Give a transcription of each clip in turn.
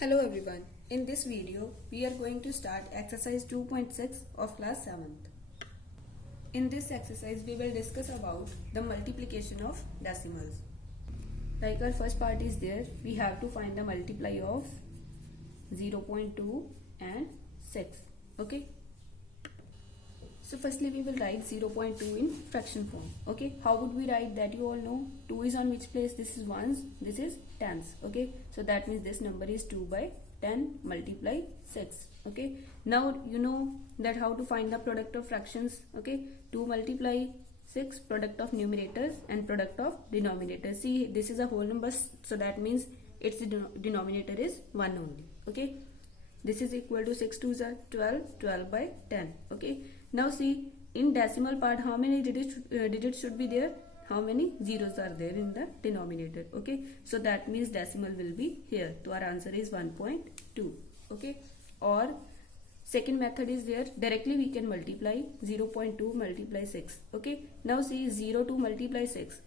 Hello everyone. In this video, we are going to start exercise 2.6 of class 7th. In this exercise, we will discuss about the multiplication of decimals. Like our first part is there, we have to find the multiply of 0.2 and 6. Okay. So firstly we will write 0.2 in fraction form. Okay, how would we write that? You all know 2 is on which place? This is ones, this is tens. Okay, so that means this number is 2 by 10 multiply 6. Okay, now you know that how to find the product of fractions. Okay, 2 multiply 6, product of numerators and product of denominators. See, this is a whole number, so that means its denominator is 1 only. Okay, this is equal to 6 2s are 12, 12 by 10. Okay, now see, in decimal part how many digits should be there? How many zeros are there in the denominator? Okay, so that means decimal will be here. So our answer is 1.2. Okay, or second method is there, directly we can multiply 0.2 multiply 6. Okay, now see 0 to multiply 6.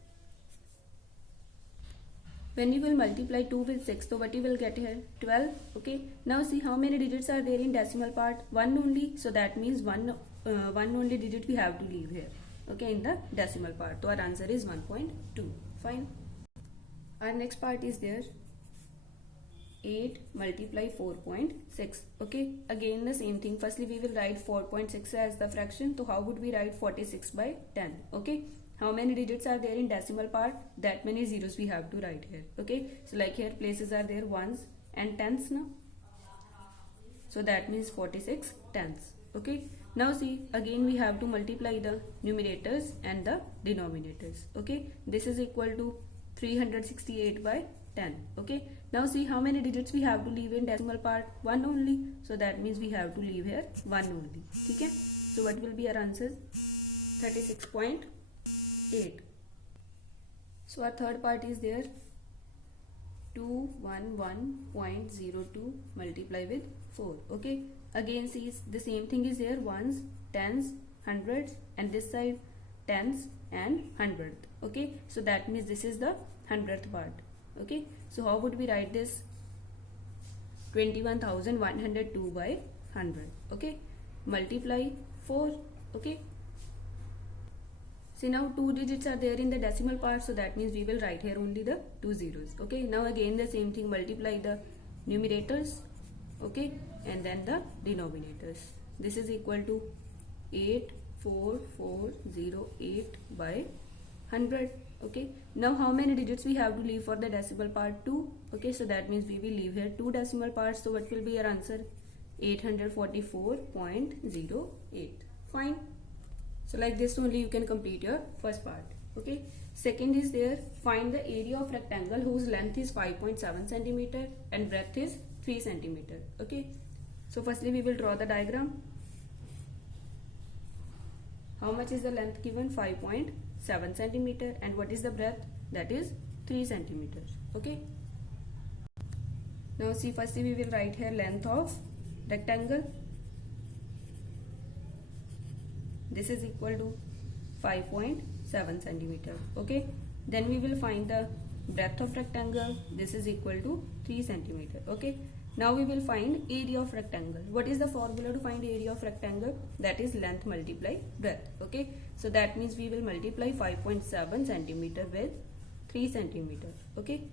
When you will multiply 2 with 6, so what you will get here? 12. Okay, now see how many digits are there in decimal part? 1 only, so that means one only digit we have to leave here. Okay, in the decimal part. So our answer is 1.2. Fine. Our next part is there, 8 multiply 4.6. Okay, again the same thing. Firstly we will write 4.6 as the fraction. So how would we write 46 by 10? Okay, how many digits are there in decimal part? That many zeros we have to write here. Okay, so like here places are there ones and tens now, so that means 46 tens. Okay, now see, again we have to multiply the numerators and the denominators. Okay, this is equal to 368 by 10. Okay, now see how many digits we have to leave in decimal part? 1 only, so that means we have to leave here 1 only. Okay, so what will be our answer? 36.8. So our third part is there, 211.02 multiply with 4. Okay, again see the same thing is here, ones, tens, hundreds, and this side tens and hundredth. Okay, so that means this is the hundredth part. Okay, so how would we write this? 21,102 by 100. Okay, multiply 4. Okay, see now 2 digits are there in the decimal part, so that means we will write here only the 2 zeros. Okay, now again the same thing, multiply the numerators, okay, and then the denominators. This is equal to 84408 by 100. Okay, now how many digits we have to leave for the decimal part? 2. Okay, so that means we will leave here 2 decimal parts. So what will be your answer? 844.08. Fine. So like this only you can complete your first part. Okay, second is there, find the area of rectangle whose length is 5.7 centimeter and breadth is 3 centimeter. Okay, so firstly we will draw the diagram. How much is the length given? 5.7 centimeter, and what is the breadth? That is 3 centimeters. Okay, now see, firstly we will write here length of rectangle. This is equal to 5.7 centimeter. Okay, then we will find the breadth of rectangle. This is equal to 3 centimeter. Okay, now we will find area of rectangle. What is the formula to find area of rectangle? That is length multiply breadth. Okay, so that means we will multiply 5.7 centimeter with 3 centimeter. Okay,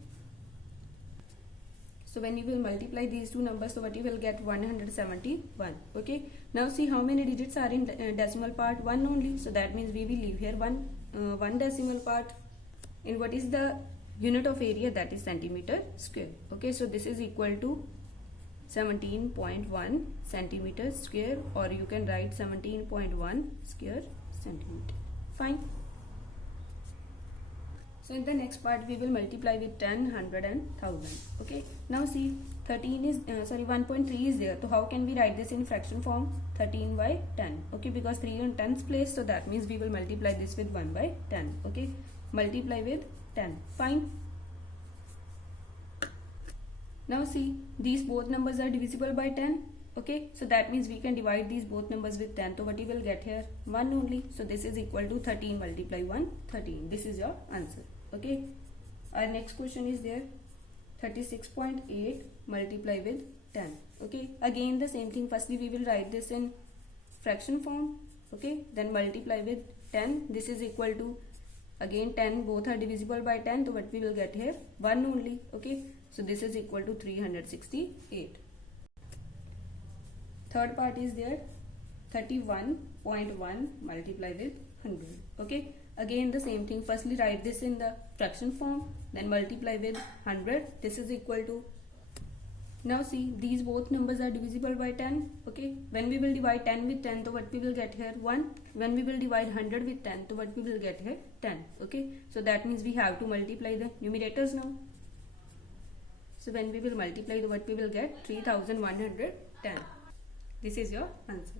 so when you will multiply these two numbers, so what you will get? 171. Okay, now see how many digits are in decimal part? 1 only, so that means we will leave here one decimal part. And what is the unit of area? That is centimeter square. Okay, so this is equal to 17.1 centimeter square, or you can write 17.1 square centimeter. Fine. So in the next part we will multiply with 10, 100 and 1000. Okay, now see 1.3 is there, so how can we write this in fraction form? 13 by 10. Okay, because 3 in 10's place, so that means we will multiply this with 1 by 10. Okay, multiply with 10. Fine. Now see, these both numbers are divisible by 10. Okay, so that means we can divide these both numbers with 10. So what you will get here? 1 only. So this is equal to 13 multiply 1, 13. This is your answer. Okay, our next question is there, 36.8 multiply with 10. Okay, again the same thing. Firstly we will write this in fraction form. Okay, then multiply with 10. This is equal to, again 10, both are divisible by 10, so what we will get here? 1 only. Okay, so this is equal to 368. Third part is there, 31.1 multiply with 100. Okay, again the same thing. Firstly write this in the fraction form, then multiply with 100. This is equal to, now see, these both numbers are divisible by 10. Okay, when we will divide 10 with 10, so what we will get here? 1. When we will divide 100 with 10, so what we will get here? 10. Okay, so that means we have to multiply the numerators now. So when we will multiply, what we will get? 3110. This is your answer.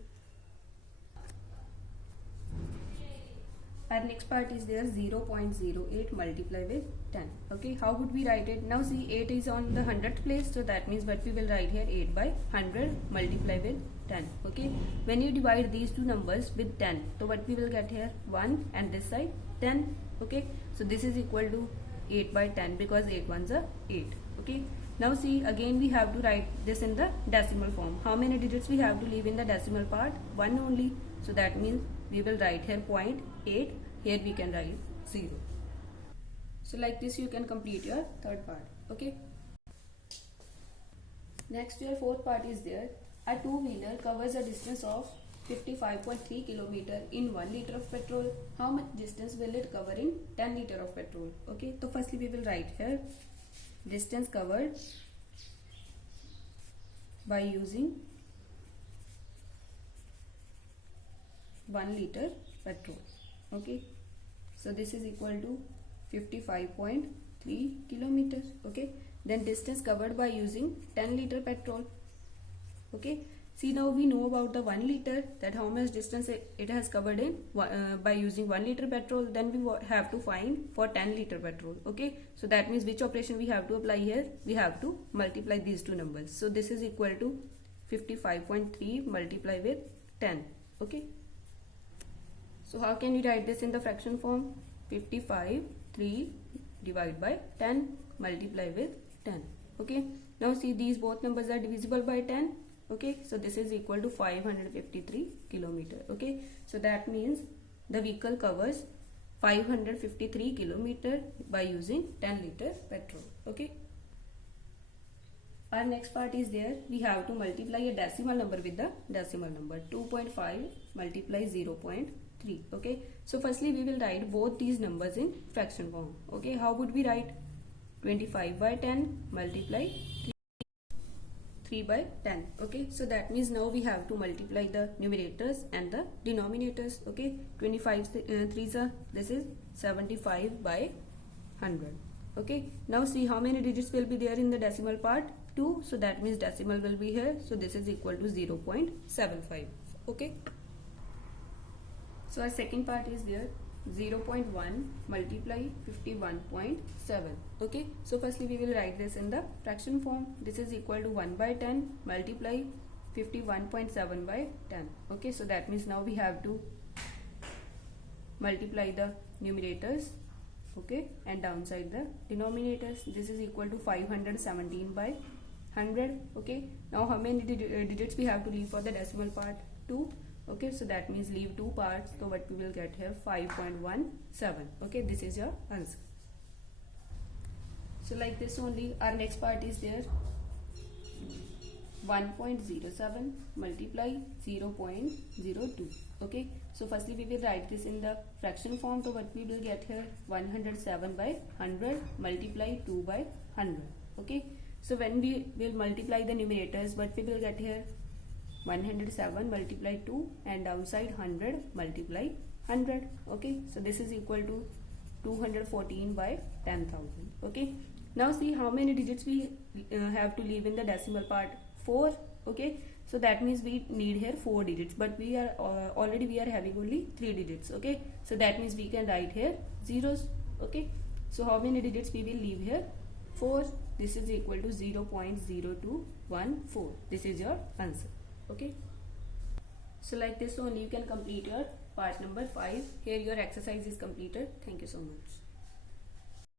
Our next part is there, 0.08 multiply with 10. Okay, how would we write it? Now see, 8 is on the 100th place, so that means what we will write here, 8 by 100 multiply with 10. Okay, when you divide these two numbers with 10, so what we will get here? 1, and this side 10. Okay, so this is equal to 8 by 10, because 8 ones are 8. Okay, now see, again we have to write this in the decimal form. How many digits we have to leave in the decimal part? 1 only. So that means we will write here 0.8. Here we can write 0. So like this you can complete your third part. Okay, next your fourth part is there. A two-wheeler covers a distance of 55.3 km in 1 liter of petrol. How much distance will it cover in 10 liter of petrol? Okay, so firstly we will write here distance covered by using 1 liter petrol. Okay, so this is equal to 55.3 kilometers. Okay, then distance covered by using 10 liter petrol. Okay, see, now we know about the 1 liter, that how much distance it has covered in by using 1 liter petrol. Then we have to find for 10 liter petrol. Okay, so that means which operation we have to apply here? We have to multiply these two numbers. So this is equal to 55.3 multiply with 10. Okay, so how can we write this in the fraction form? 55.3 divided by 10 multiply with 10. Okay, now see, these both numbers are divisible by 10. Okay, so this is equal to 553 kilometer. Okay, so that means the vehicle covers 553 kilometer by using 10 liter petrol. Okay, our next part is there. We have to multiply a decimal number with the decimal number. 2.5 multiply 0.3. Okay, so firstly we will write both these numbers in fraction form. Okay, how would we write? 25 by 10 multiply 3 by 10. Okay, so that means now we have to multiply the numerators and the denominators. Okay, 25 3s are, this is 75 by 100. Okay, now see how many digits will be there in the decimal part? 2, so that means decimal will be here, so this is equal to 0.75. Okay, so our second part is there, 0.1 multiply 51.7. Okay, so firstly we will write this in the fraction form. This is equal to 1 by 10 multiply 51.7 by 10. Okay, so that means now we have to multiply the numerators, okay, and downside the denominators. This is equal to 517 by 100. Okay, now how many digits we have to leave for the decimal part? 2. Okay, so that means leave 2 parts, so what we will get here? 5.17. Okay, this is your answer. So like this only, our next part is there, 1.07 multiply 0.02. Okay, so firstly we will write this in the fraction form, so what we will get here? 107 by 100 multiply 2 by 100. Okay, so when we will multiply the numerators, what we will get here? 107 multiply 2 and downside 100 multiply 100. Okay, so this is equal to 214 by 10,000. Okay, now see how many digits we have to leave in the decimal part? 4. Okay, so that means we need here 4 digits, but we are already we are having only 3 digits. Okay, so that means we can write here zeros. Okay, so how many digits we will leave here? 4. This is equal to 0.0214. This is your answer. Okay, so like this only you can complete your part number 5. Here your exercise is completed. Thank you so much.